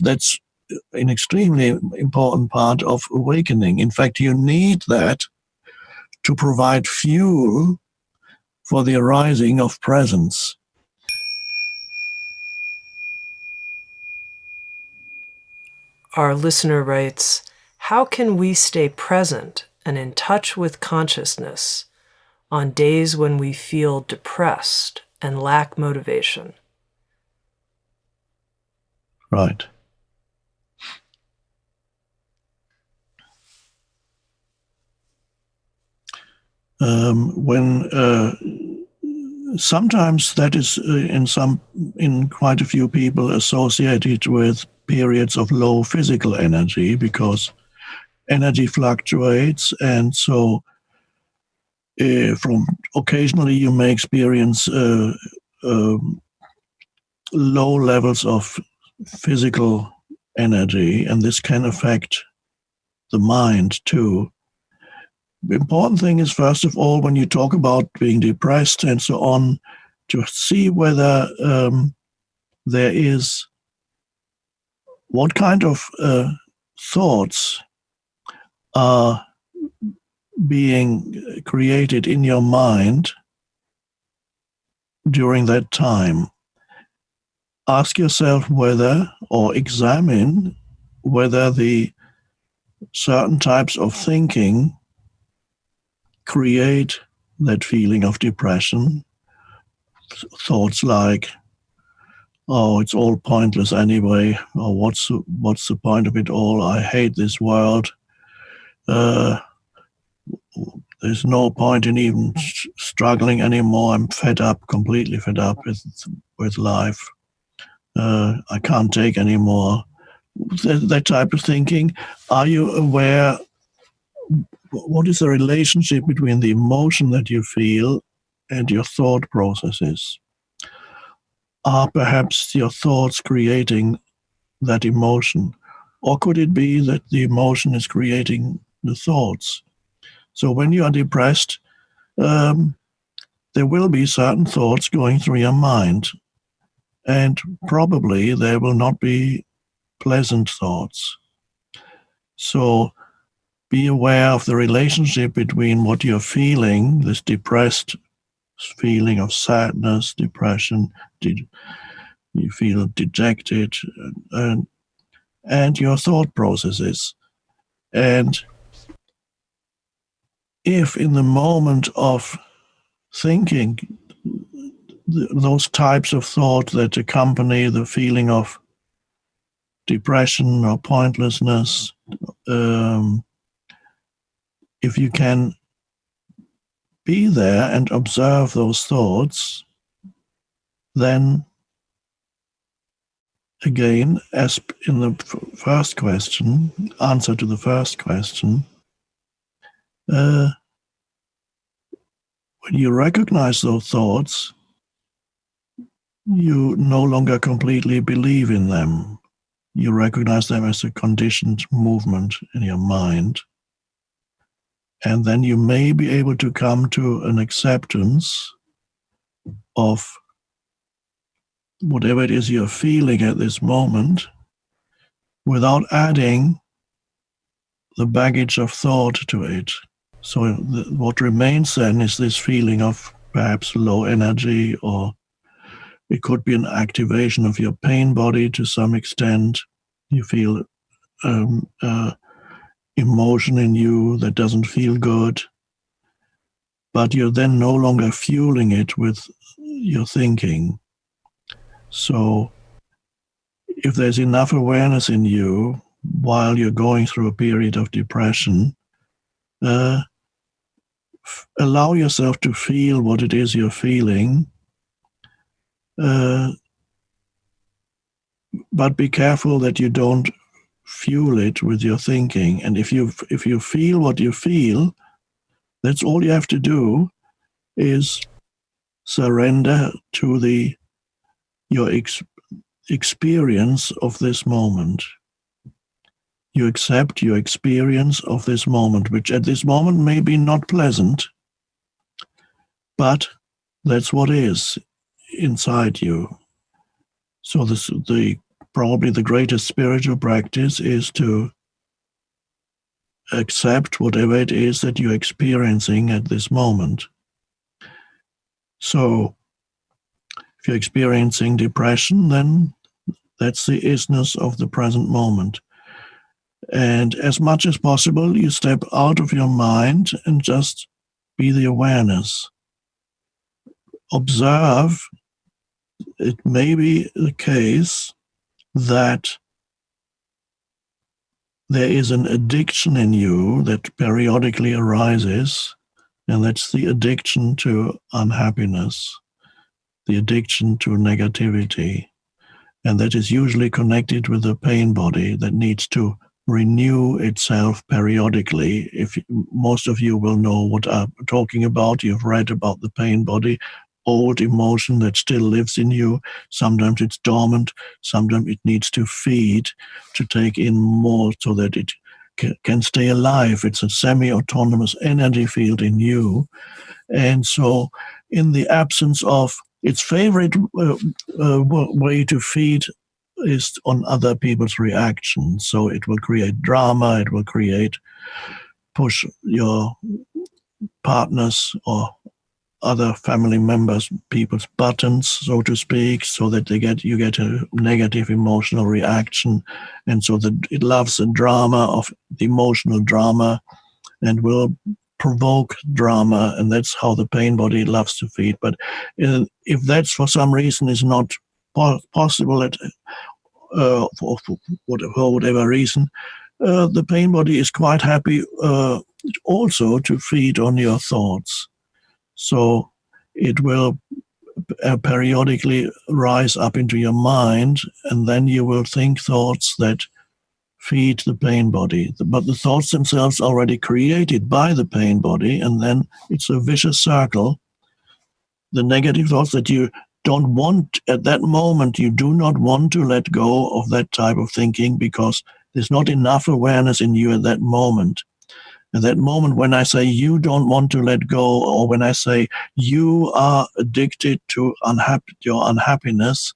That's an extremely important part of awakening. In fact, you need that to provide fuel for the arising of presence. Our listener writes, how can we stay present and in touch with consciousness on days when we feel depressed and lack motivation? Right. When sometimes that is in quite a few people associated with periods of low physical energy, because energy fluctuates, and so from occasionally you may experience low levels of physical energy, and this can affect the mind too. The important thing is, first of all, when you talk about being depressed and so on, to see whether there is what kind of thoughts are being created in your mind during that time. Ask yourself whether, or examine whether the certain types of thinking create that feeling of depression. Thoughts like, oh, it's all pointless anyway, or what's the point of it all? I hate this world. There's no point in even struggling anymore. I'm fed up, completely fed up with life. I can't take anymore. That type of thinking. Are you aware? What is the relationship between the emotion that you feel and your thought processes? Are perhaps your thoughts creating that emotion? Or could it be that the emotion is creating the thoughts? So when you are depressed, there will be certain thoughts going through your mind, and probably there will not be pleasant thoughts. So be aware of the relationship between what you're feeling, this depressed feeling of sadness, depression, you feel dejected, and your thought processes. And if in the moment of thinking, those types of thought that accompany the feeling of depression or pointlessness, if you can be there and observe those thoughts, then again, as in the first question, answer to the first question, when you recognize those thoughts, you no longer completely believe in them. You recognize them as a conditioned movement in your mind. And then you may be able to come to an acceptance of whatever it is you're feeling at this moment, without adding the baggage of thought to it. So what remains then is this feeling of perhaps low energy, or it could be an activation of your pain body to some extent. You feel emotion in you that doesn't feel good, but you're then no longer fueling it with your thinking. So if there's enough awareness in you while you're going through a period of depression, allow yourself to feel what it is you're feeling, but be careful that you don't fuel it with your thinking. And if you feel what you feel, that's all you have to do, is surrender to your experience of this moment. You accept your experience of this moment, which at this moment may be not pleasant, but that's what is inside you. So the probably the greatest spiritual practice is to accept whatever it is that you're experiencing at this moment. So if you're experiencing depression, then that's the isness of the present moment. And as much as possible, you step out of your mind and just be the awareness. Observe, it may be the case that there is an addiction in you that periodically arises, and that's the addiction to unhappiness, the addiction to negativity. And that is usually connected with the pain body that needs to renew itself periodically. If most of you will know what I'm talking about, you've read about the pain body, old emotion that still lives in you. Sometimes it's dormant, sometimes it needs to feed, to take in more so that it can stay alive. It's a semi-autonomous energy field in you. And so in the absence of its favorite way to feed is on other people's reactions. So it will create drama, it will push your partners or other family members, people's buttons, so to speak, so that you get a negative emotional reaction. And so that it loves the drama of the emotional drama and will provoke drama, and that's how the pain body loves to feed. But if that's for some reason is not possible for whatever reason, the pain body is quite happy also to feed on your thoughts. So it will periodically rise up into your mind, and then you will think thoughts that feed the pain body. But the thoughts themselves are already created by the pain body, and then it's a vicious circle. The negative thoughts that you don't want at that moment, you do not want to let go of that type of thinking because there's not enough awareness in you at that moment. At that moment, when I say you don't want to let go, or when I say you are addicted to your unhappiness,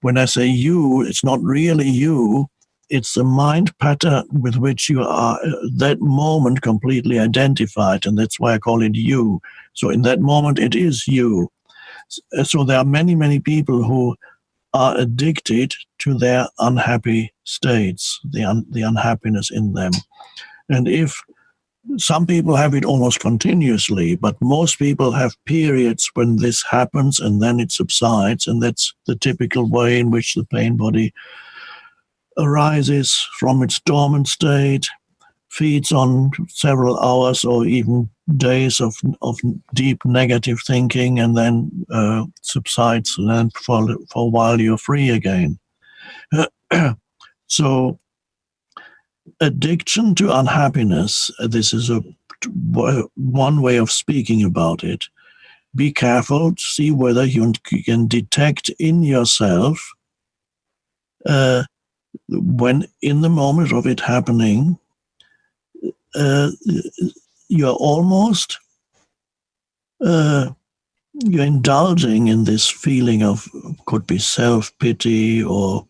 when I say you, it's not really you. It's the mind pattern with which you are at that moment completely identified, and that's why I call it you. So in that moment, it is you. So there are many, many people who are addicted to their unhappy states, the unhappiness in them. And if some people have it almost continuously, but most people have periods when this happens and then it subsides, and that's the typical way in which the pain body arises from its dormant state, feeds on several hours or even days of deep negative thinking, and then subsides, and then for a while you're free again. So addiction to unhappiness, this is one way of speaking about it. Be careful to see whether you can detect in yourself when in the moment of it happening, you're almost you're indulging in this feeling of, could be self-pity or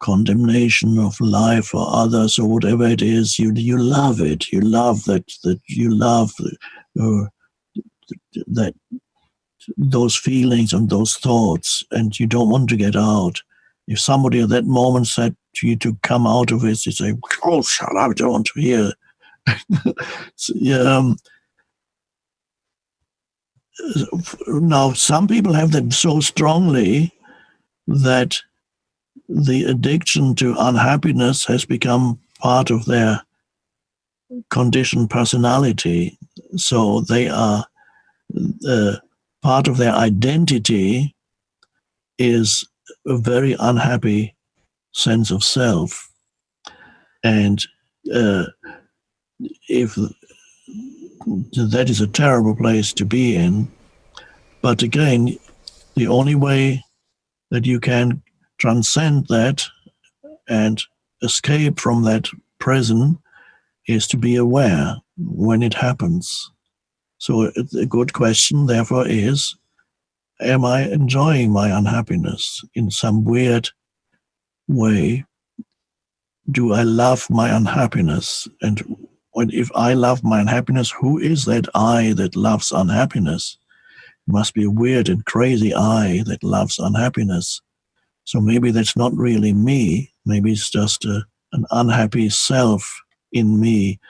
condemnation of life or others or whatever it is. You love it. You love that you love that those feelings and those thoughts, and you don't want to get out. If somebody at that moment said to you to come out of it, you say, "Oh, shut up! I don't want to hear." So, now, some people have them so strongly that the addiction to unhappiness has become part of their conditioned personality. So they are part of their identity is a very unhappy sense of self. And if that is a terrible place to be in, but again, the only way that you can transcend that and escape from that prison is to be aware when it happens. So a good question, therefore, is, am I enjoying my unhappiness in some weird way do I love my unhappiness? And if I love my unhappiness, who is that I that loves unhappiness? It must be a weird and crazy I that loves unhappiness. So maybe that's not really me. Maybe it's just an unhappy self in me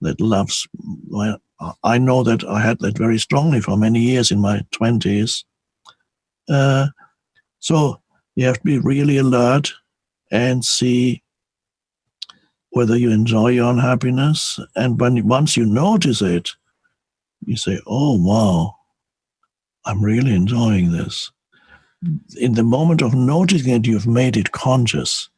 that loves. Well, I know that I had that very strongly for many years in my 20s. So you have to be really alert and see whether you enjoy your unhappiness. And once you notice it, you say, oh, wow, I'm really enjoying this. In the moment of noticing it, you've made it conscious.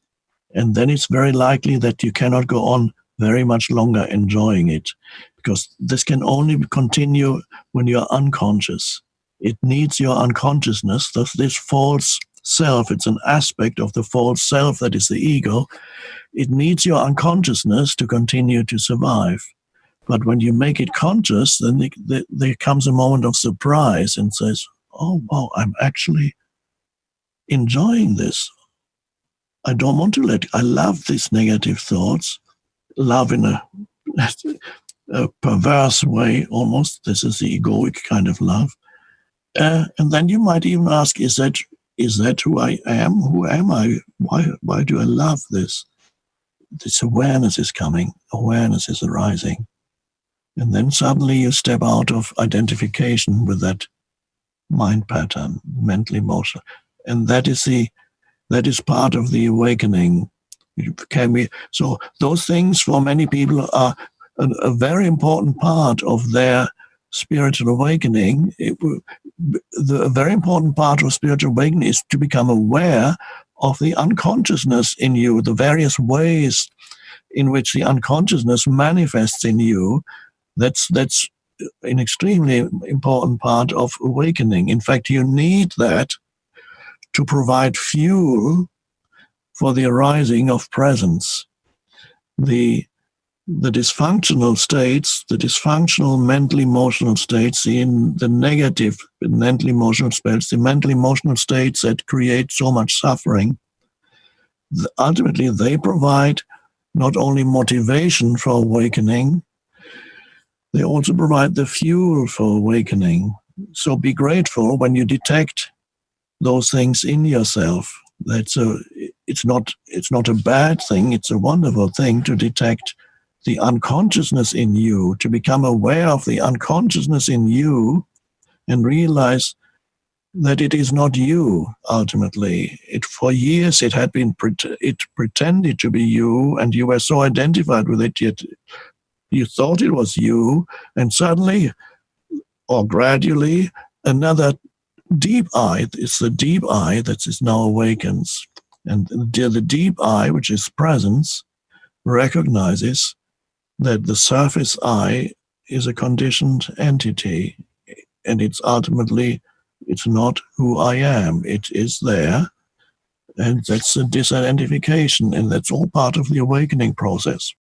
And then it's very likely that you cannot go on very much longer enjoying it, because this can only continue when you're unconscious. It needs your unconsciousness. This false self, it's an aspect of the false self that is the ego. It needs your unconsciousness to continue to survive. But when you make it conscious, then there comes a moment of surprise and says, oh, wow, I'm actually enjoying this. I don't want to I love these negative thoughts, love in a perverse way almost. This is the egoic kind of love. And then you might even ask, is that who I am? Who am I? Why do I love this? This awareness is coming, awareness is arising. And then suddenly you step out of identification with that mind pattern, mental emotional. And that is part of the awakening. So those things for many people are a very important part of their spiritual awakening. The very important part of spiritual awakening is to become aware of the unconsciousness in you, the various ways in which the unconsciousness manifests in you. That's an extremely important part of awakening. In fact, you need that to provide fuel for the arising of presence. The dysfunctional states, the dysfunctional mental emotional states, the negative mental emotional states, the mental emotional states that create so much suffering, ultimately they provide not only motivation for awakening, they also provide the fuel for awakening. So be grateful when you detect those things in yourself. It's not a bad thing, it's a wonderful thing to detect the unconsciousness in you, to become aware of the unconsciousness in you and realize that it is not you ultimately. For years it had been it pretended to be you, and you were so identified with it, yet you thought it was you, and suddenly or gradually another deep I, it's the deep I that is now awakens. And the deep I, which is presence, recognizes that the surface I is a conditioned entity, and it's not who I am. It is there, and that's a disidentification, and that's all part of the awakening process.